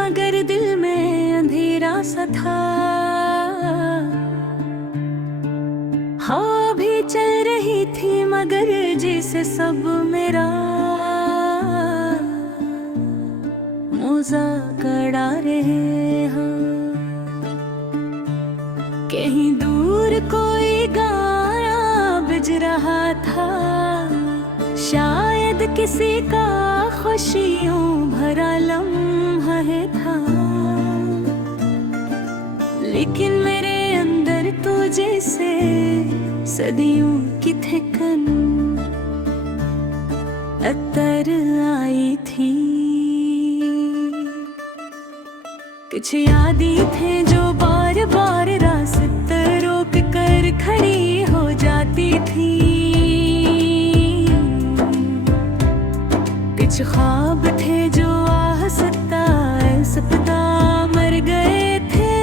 मगर दिल में अंधेरा सा था। हवा भी चल रही थी मगर जैसे सब मेरा मजाक उड़ा रहे हैं। कहीं दूर कोई गाना बज रहा था, शायद किसी का खुशियों भरा लम्हा है था। लेकिन मेरे अंदर तो जैसे सदियों की थिकन अतर आई थी। कुछ यादें थे जो बार बार रास्ते रोक कर खड़ी हो जाती थी। कुछ ख्वाब थे जो आहिस्ता आहिस्ता मर गए थे।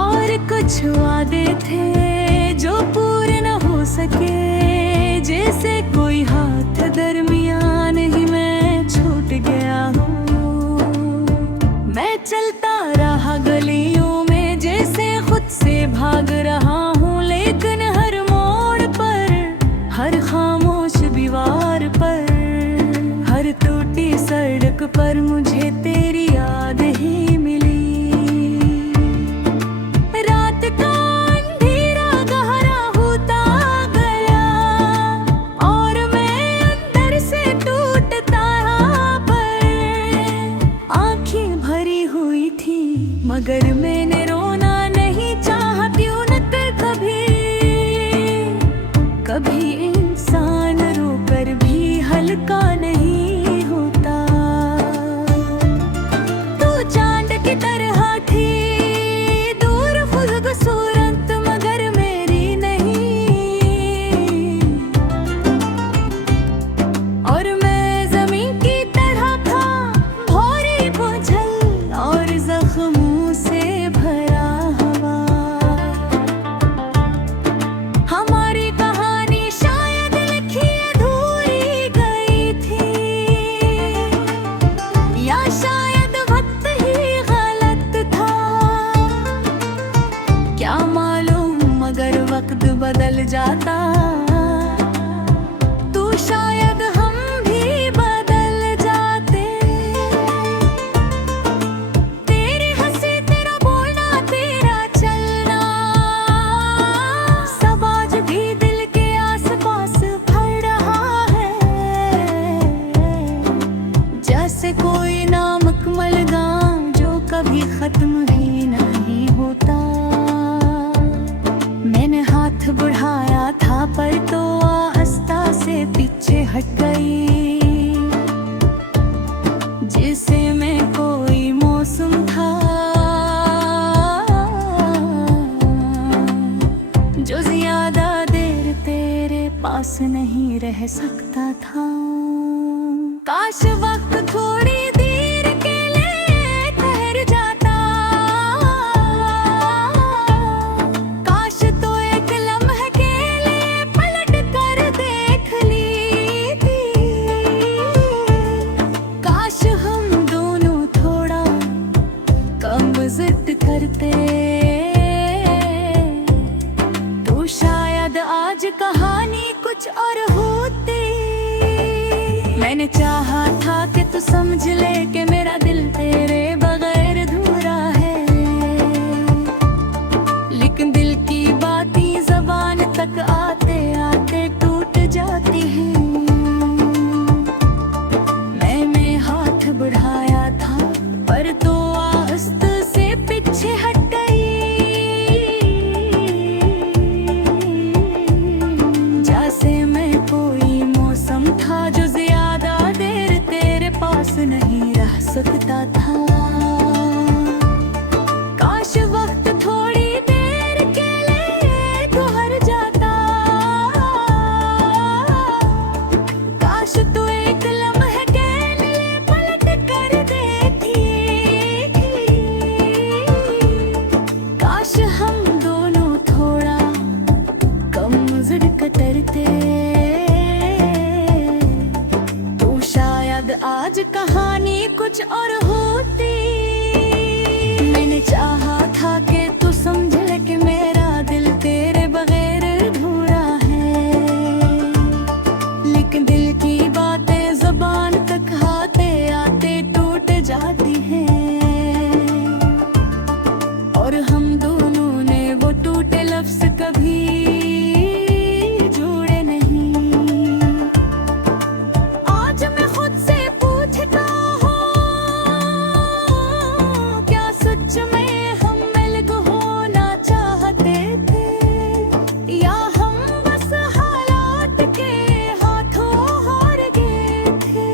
और कुछ वादे थे जो पूरे न हो सके, जैसे कोई हाथ दरमियान ही मैं छूट गया हूँ। मैं चलता रहा गलियों में जैसे खुद से भाग रहा हूँ, लेकिन हर मोड़ पर, हर खामोश दीवार पर, हर टूटी सड़क पर मुझे तेरी याद ही मिली। रात का अंधेरा गहरा होता गया और मैं अंदर से टूटता रहा, पर आंखें भरी हुई थी मगर मैंने रोना नहीं चाहा। क्यों न कर कभी इंसान रोकर भी हल्का नहीं होता। तू चांद की तरह थी दूर खूबसूरत मगर मेरी नहीं, और मैं जमीन की तरह था भौरी बोझल और जख्मों से भरा हवा। हमारी कहानी शायद लिखी अधूरी गई थी, या शायद वक्त ही गलत था। क्या मालूम मगर वक्त बदल जाता तो शायद हम भी बदल जाते। तेरी हंसी, तेरा बोलना, तेरा चलना, सब आज भी दिल के आसपास फैल रहा है। जैसे कोई नामुकम्मल गाम जो कभी खत्म ही नहीं होता। मैंने हाथ बढ़ाया था पर तो आहिस्ता से पीछे हट गई, जिसे मैं कोई मौसम था जो ज्यादा देर तेरे पास नहीं रह सकता था। काश वक्त थोड़ी देर के लिए ठहर जाता, काश तो एक लम्हे के लिए पलट कर देख ली थी। काश हम दोनों थोड़ा कम जिद करते तो शायद आज कहानी कुछ और होती। मैंने चाहा था कि तू समझ ले कि मेरा दिल तेरे बगैर अधूरा है, लेकिन दिल की बातें ज़बान तक आते आते टूट जाती हैं। मैंने हाथ बढ़ाया था पर तो आहिस्ता से पीछे हट गई, जैसे मैं कोई मौसम था जो ज्यादा देर तेरे पास नहीं रह सकता था। काश वक्त थोड़ी देर के लिए ठहर जाता, काश तू एक लम्हे के लिए पलट कर देखी। काश हम दोनों थोड़ा कम जिद करते तो शायद कुछ और होती। मैंने चाहा था कि तू समझ ले कि मेरा दिल तेरे बगैर अधूरा है, लेकिन दिल की बातें ज़बान तक आते आते टूट जाती हैं। और हम दोनों ने वो टूटे लफ्ज़ कभी जुड़े नहीं। आज मैं खुद से पूछता हूँ, क्या सच में हम मिल होना चाहते थे, या हम बस हालात के हाथों हार गए थे।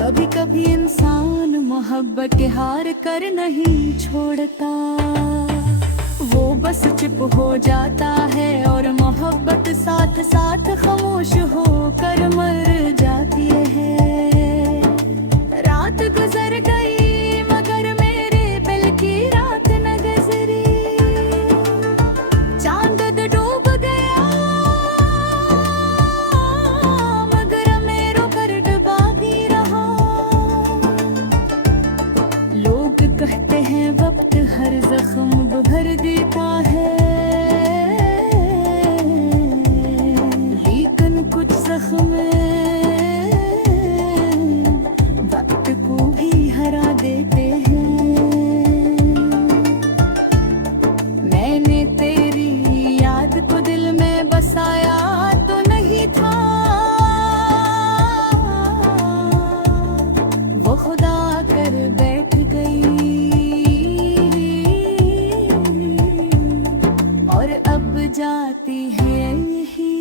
कभी कभी इंसान मोहब्बत के हार कर नहीं छोड़ता, वो बस चुप हो जाता है और मोहब्बत साथ साथ खामोश होकर मर जाती है। रात गुजर गई मगर मेरे दिल की रात न गुजरी। चांद डूब गया मगर मेरो घर डूबा भी रहा। लोग कहते हैं वक्त हर जख्म भर देता है, लेकिन कुछ जख्म वक्त को भी हरा देते हैं। मैंने तेरी याद को दिल में बसाया तो नहीं था, वो खुदा कर बैठ गई। और अब जाती है यही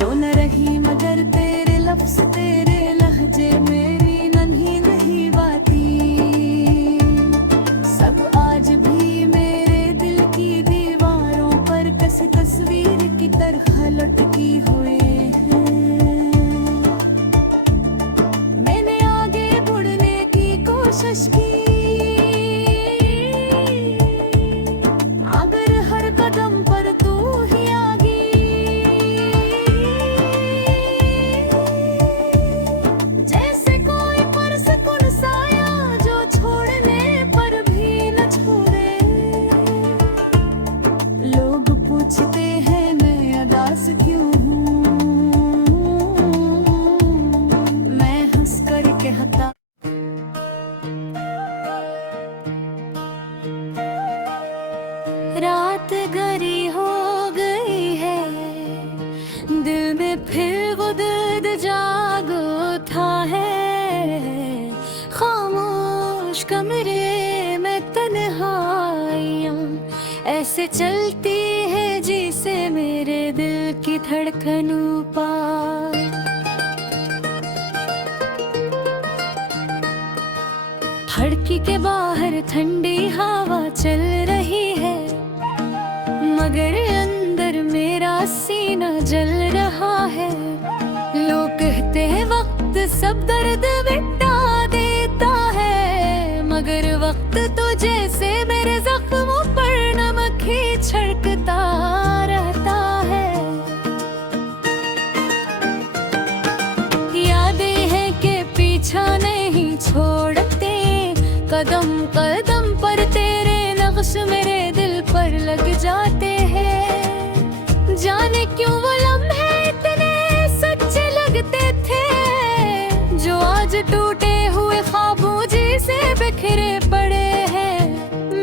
तो न रही मगर तेरे लफ्ज़ तेरे लहजे मेरी नन्ही नहीं बाती। सब आज भी मेरे दिल की दीवारों पर कसी तस्वीर की तरह लटकी हुए हैं। मैंने आगे बढ़ने की कोशिश की, अगर हर कदम पर तू ही आगी। जैसे कोई पुरसुकून साया जो छोड़ने पर भी न छोड़े। लोग पूछते हैं मैं उदास क्यों हूँ, मैं हंस कर कहता रात गरी हो गई है, दिल में फिर वो दर्द जाग उठा है। खामोश कमरे में तन्हाइयाँ ऐसे चलती है जिसे मेरे दिल की धड़कन पार। खिड़की के बाहर ठंडी हवा चल रही है, मगर अंदर मेरा सीना जल रहा है। लोग कहते हैं वक्त सब दर्द मिटा देता है, मगर वक्त तो जैसे मेरे जख्मों पर नमक ही छिड़कता रहता है। यादें हैं कि पीछा नहीं छोड़ते, कदम कदम पर तेरे नक्श मेरे दिल पर लग जाते हैं। जाने क्यों वो लम्हे इतने सच्चे लगते थे, जो आज टूटे हुए ख्वाबों जैसे बिखरे पड़े हैं।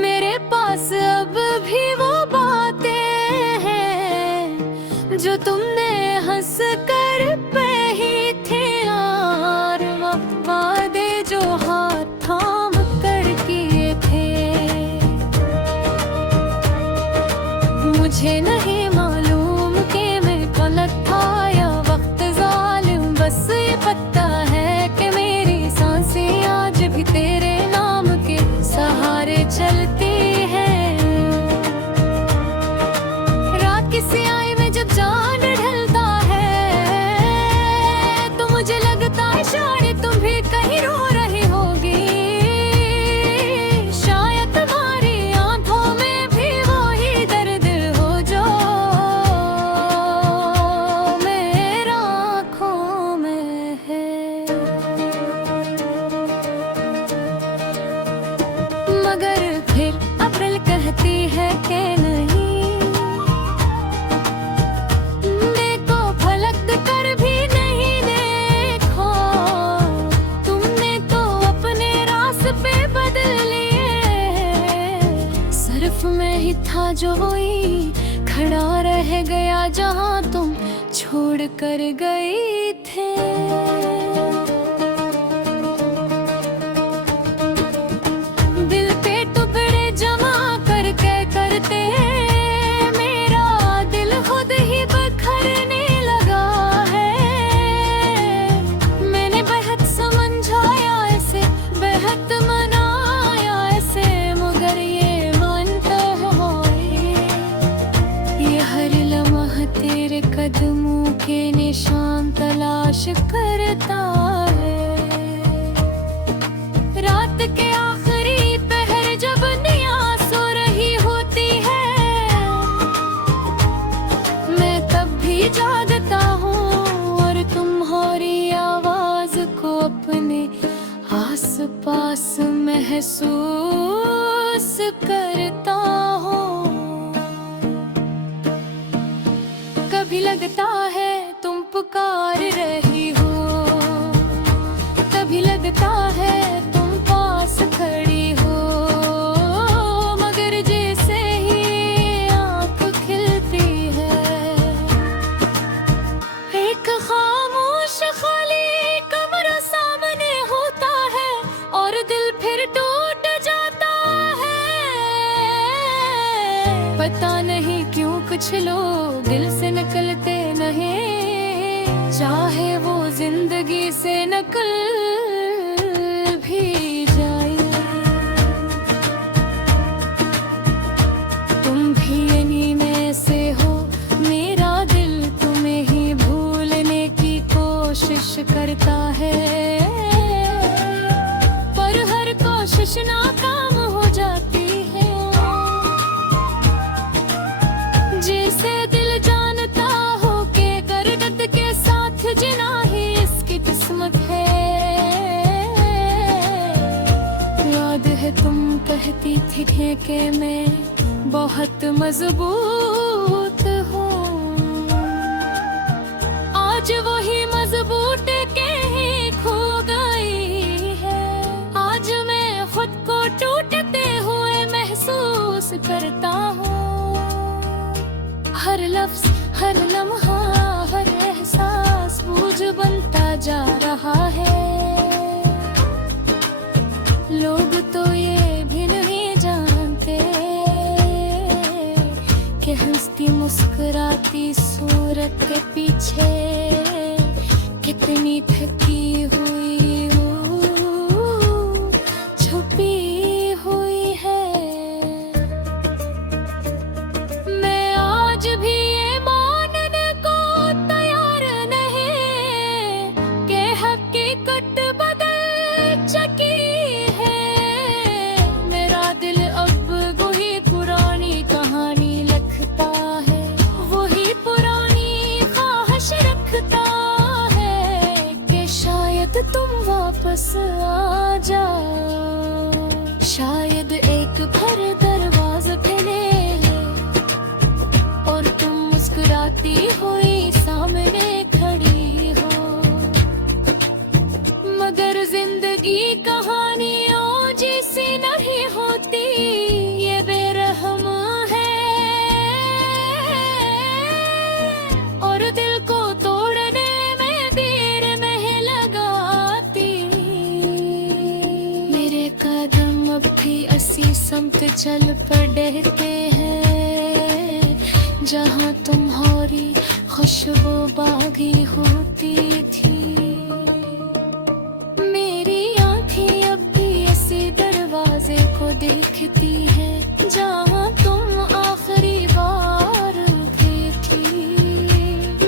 मेरे पास अब भी वो बातें हैं जो तुमने हंस कर कही थे, और वादे जो हाथ थाम कर किए थे। मुझे नहीं मालूम कि मैं गलत था या वक्त जालिम, बस ये पता है कि मेरी सांसें आज भी तेरे नाम के सहारे चलती हैं। रात की स्याही में जब जान ढलता है तो मुझे लगता है शायद तुम भी कहीं रो रही होगी। शायद तुम्हारी आंखों में भी वही दर्द हो जो ही था जो वही खड़ा रह गया जहाँ तुम छोड़ कर गई थे। दिल पे टुकड़े जमा करके करते मेरा दिल खुद ही बिखरने लगा है। मैंने बेहद समझाया ऐसे, बेहद मनाया ऐसे, मगर ये मानता है ये हर लम्हा तेरे कदमों के निशान तलाश करता है। रात के आखिरी पहर जब निया सो रही होती है, मैं तब भी जागता हूँ और तुम्हारी आवाज को अपने आस पास महसूस करता हूँ। कभी लगता है तुम पुकार रही हो, कभी लगता है तुम पास खड़ी हो, मगर जैसे ही आँख खिलती है एक खामोश खाली कमरा सामने होता है और दिल फिर टूट जाता है। पता नहीं क्यों कुछ लोग दिल से निकलते नहीं, चाहे वो जिंदगी से निकल भी जाए। तुम भी इन्हीं में से हो, मेरा दिल तुम्हें ही भूलने की कोशिश करता है, पर हर कोशिश नाकाम हो जाती है। जैसे दिल जानता हो के गर्दत के साथ जीना ही इसकी किस्मत है। याद है तुम कहती थी कि मैं बहुत मजबूत हूँ, आज वही मजबूत के ही खो गई है। आज मैं खुद को टूटते हुए महसूस करता हूँ। हर लफ्ज, हर लम्हा, हर एहसास बोझ बनता जा रहा है। लोग तो ये भी नहीं जानते कि हंसती मुस्कुराती सूरत के पीछे कितनी थकी हुई छुपी हुई है। मैं आज भी ये मानने को तैयार नहीं कि हकीकत बदल चुकी है। मेरा दिल अब वही पुरानी कहानी लिखता है, वही पुरानी ख्वाहिश रखता है कि शायद तुम वापस आ जाओ। शायद एक भर दरवाजा खुले और तुम मुस्कुराती हुई सामने खड़ी हो, मगर जिंदगी कहानियों जैसी नहीं होती, ये बेरहम है और दिल को तोड़ने में देर नहीं लगाती। मेरे कदम अब भी असी समत चल पड़ते हैं, जहाँ तुम्हारी खुशबू बागी होती थी। मेरी आँखें अब भी ऐसे दरवाजे को देखती हैं, जहाँ तुम आखिरी बार गई थी।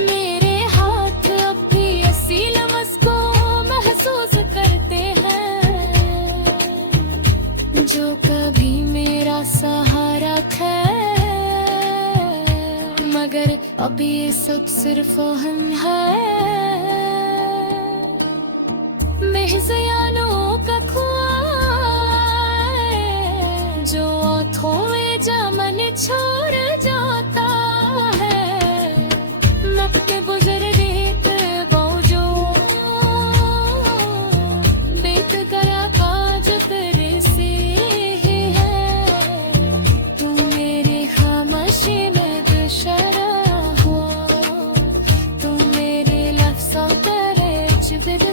मेरे हाथ अब भी ऐसी लम्स को महसूस करते हैं, जो कभी मेरा सहारा था, मगर अभी ये सब सिर्फ हम है। महज़यानों का खुआ जो आँखों में जामन छोड़ जाता है, नब्ते गुजर देत बावजो बेत गया काज तेरे से है। तू मेरे तुझसे जो